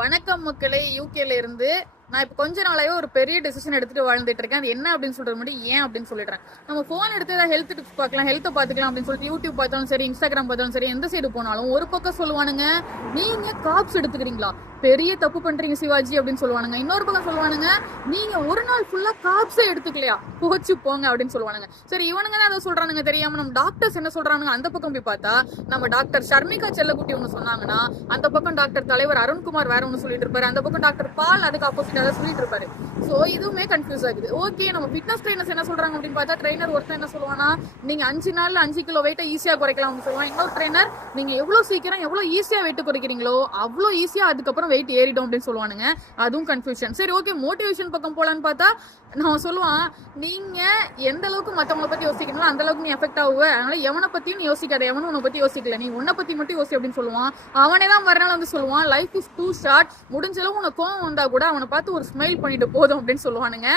வணக்கம் மக்களே. யூகேல இருந்து நான் இப்போ கொஞ்ச நாளாவே ஒரு பெரிய டிசிஷன் எடுத்துட்டு வாழ்ந்துட்டு இருக்கேன். அது என்ன அப்படின்னு சொல்றது மட்டும் ஏன் அப்படின்னு சொல்லிடுறேன். நம்ம போன் எடுத்து ஏதாவது ஹெல்த் டிப்ஸ் பார்க்கலாம், ஹெல்த்தை பார்த்துக்கலாம் அப்படின்னு சொல்லிட்டு யூடியூப் பார்த்தாலும் சரி, இன்ஸ்டாகிராம் பார்த்தாலும் சரி, எந்த சைடு போனாலும் ஒரு பக்கம் சொல்லுவானுங்க, நீங்க காப்ஸ் எடுத்துக்கிறீங்களா, பெரிய தப்பு பண்றீங்க சிவாஜி அப்படின்னு சொல்லுவானுங்க. இன்னொரு பக்கம் சொல்லுவானுங்க, நீங்க ஒரு நாள் ஃபுல்லா காப்ஸே எடுத்துக்கலையா, போச்சு போங்க அப்படின்னு சொல்லுவானுங்க. சரி, இவனுங்க தான் அதை சொல்றானுங்க தெரியாம நம்ம டாக்டர்ஸ் என்ன சொல்றானுங்க அந்த பக்கம் போய் பார்த்தா, நம்ம டாக்டர் ஷர்மிகா செல்லக்குட்டி ஒன்று சொன்னாங்கன்னா, அந்த பக்கம் டாக்டர் தலைவர் அருண்குமார் வேற ஒன்று சொல்லிட்டு இருப்பாரு, அந்த பக்கம் டாக்டர் பால் அதுக்கு ஆப்போசிட் அதை சொல்லிட்டு இருப்பாரு. சோ இதுவுமே கன்ஃபியூஸ் ஆகுது. ஓகே, நம்ம ஃபிட்னஸ் ட்ரைனர்ஸ் என்ன சொல்றாங்க அப்படின்னு பார்த்தா, ட்ரைனர் ஒருத்தர் என்ன சொல்லுவானா, நீங்க 5 நாள்ல 5 கிலோ வெயிட்டை ஈஸியா குறைக்கலாம் அப்படின்னு சொல்லுவாங்க. இன்னொரு ட்ரைனர், நீங்க எவ்வளவு சீக்கிரம் எவ்வளவு ஈஸியா வெயிட் குறைக்கிறீங்களோ அவ்வளோ ஈஸியா அதுக்கப்புறம் வெயிட் ஏறிடும் அப்படின்னு சொல்லுவானுங்க. அதுவும் கன்ஃபியூஷன். சரி, ஓகே, மோட்டிவேஷன் பக்கம் போலான்னு பார்த்தா நான் சொல்லுவான், நீங்க எந்த அளவுக்கு மத்தவங்களை பத்தி யோசிக்கணும் அந்த அளவுக்கு நீ எஃபெக்ட் ஆகுவ, அதனால எவனை பத்தியும் நீ யோசிக்காத, எவனும் உன்னை பத்தி யோசிக்கல, நீ உன்னை பத்தி மட்டும் யோசி அப்படின்னு சொல்லுவான். அவனே தான் மறுநாள் வந்து சொல்லுவான், லைஃப் இஸ் டூ ஷார்ட், முடிஞ்ச அளவு உனக்கு கோவம் வந்தா கூட அவனை பார்த்து ஒரு ஸ்மைல் பண்ணிட்டு போதும் அப்படின்னு சொல்லுவானுங்க.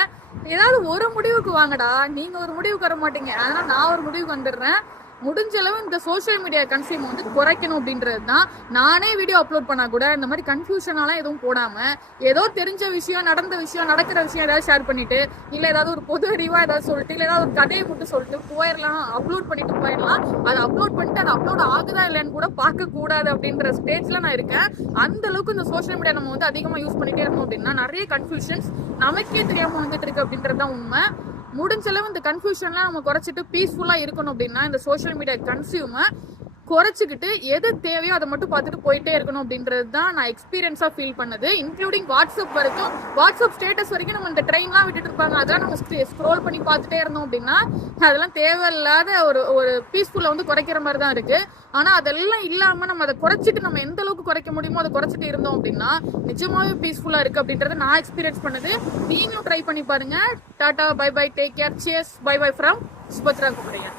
ஏதாவது ஒரு முடிவுக்கு வாங்கடா, நீங்க ஒரு முடிவுக்கு வர மாட்டீங்க, அதனால நான் ஒரு முடிவுக்கு வந்துடுறேன். முடிஞ்ச அளவு இந்த சோஷியல் மீடியா கன்சியூம் வந்து குறைக்கணும் அப்படின்றது தான். நானே வீடியோ அப்லோட் பண்ணா கூட இந்த மாதிரி கன்ஃபியூஷனாலாம் எதுவும் போடாம, ஏதோ தெரிஞ்ச விஷயம், நடந்த விஷயம், நடக்கிற விஷயம் ஏதாவது ஷேர் பண்ணிட்டு, இல்ல ஏதாவது ஒரு பொது அறிவா ஏதாவது சொல்லிட்டு, இல்ல ஏதாவது ஒரு கதையை மட்டும் சொல்லிட்டு போயிடலாம், அப்லோட் பண்ணிட்டு போயிடலாம். அதை அப்லோட் பண்ணிட்டு அது அப்லோட் ஆகுதா இல்லைன்னு கூட பார்க்க கூடாது அப்படின்ற ஸ்டேஜ்ல நான் இருக்கேன். அந்த அளவுக்கு இந்த சோஷியல் மீடியா நம்ம வந்து அதிகமா யூஸ் பண்ணிட்டே இருக்கோம் அப்படின்னா நிறைய கன்ஃபியூஷன்ஸ் நமக்கே தெரியாம வந்துட்டு இருக்கு அப்படின்றதுதான் உண்மை. முடிஞ்ச அளவு இந்த கன்ஃபியூஷன்லாம் நம்ம குறைச்சிட்டு பீஸ்ஃபுல்லா இருக்கணும் அப்படின்னா இந்த சோஷியல் மீடியா கன்சியூமை குறைச்சிக்கிட்டு எது தேவையோ அதை மட்டும் பார்த்துட்டு போயிட்டே இருக்கணும் அப்படின்றது தான் நான் எக்ஸ்பீரியன்ஸா ஃபீல் பண்ணது. இன்க்ளூடிங் வாட்ஸ்அப் வரைக்கும், வாட்ஸ்அப் ஸ்டேட்டஸ் வரைக்கும் நம்ம இந்த ட்ரெயின்லாம் விட்டுட்டு இருப்பாங்க, அதெல்லாம் நம்ம ஸ்க்ரோல் பண்ணி பார்த்துட்டே இருந்தோம் அப்படின்னா அதெல்லாம் தேவையில்லாத ஒரு பீஸ்ஃபுல்லா வந்து குறைக்கிற மாதிரி தான் இருக்கு. ஆனா அதெல்லாம் இல்லாம நம்ம அதை குறைச்சிட்டு நம்ம எந்த அளவுக்கு குறைக்க முடியுமோ அதை குறைச்சிட்டு இருந்தோம் அப்படின்னா நிஜமாவே பீஸ்ஃபுல்லா இருக்கு அப்படின்றத நான் எக்ஸ்பீரியன்ஸ் பண்ணது. நீங்களும் ட்ரை பண்ணி பாருங்க. Tata, bye bye, take care, cheers, bye bye from Subhadra குமரையன்.